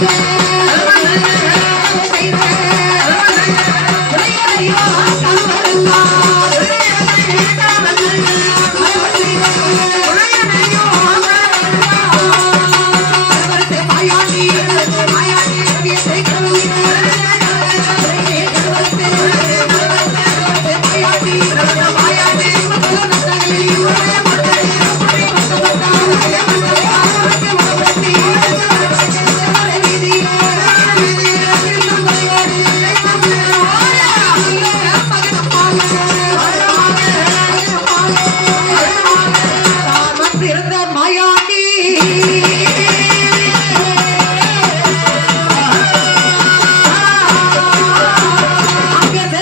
Yeah. பிறந்த மாயாண்டி.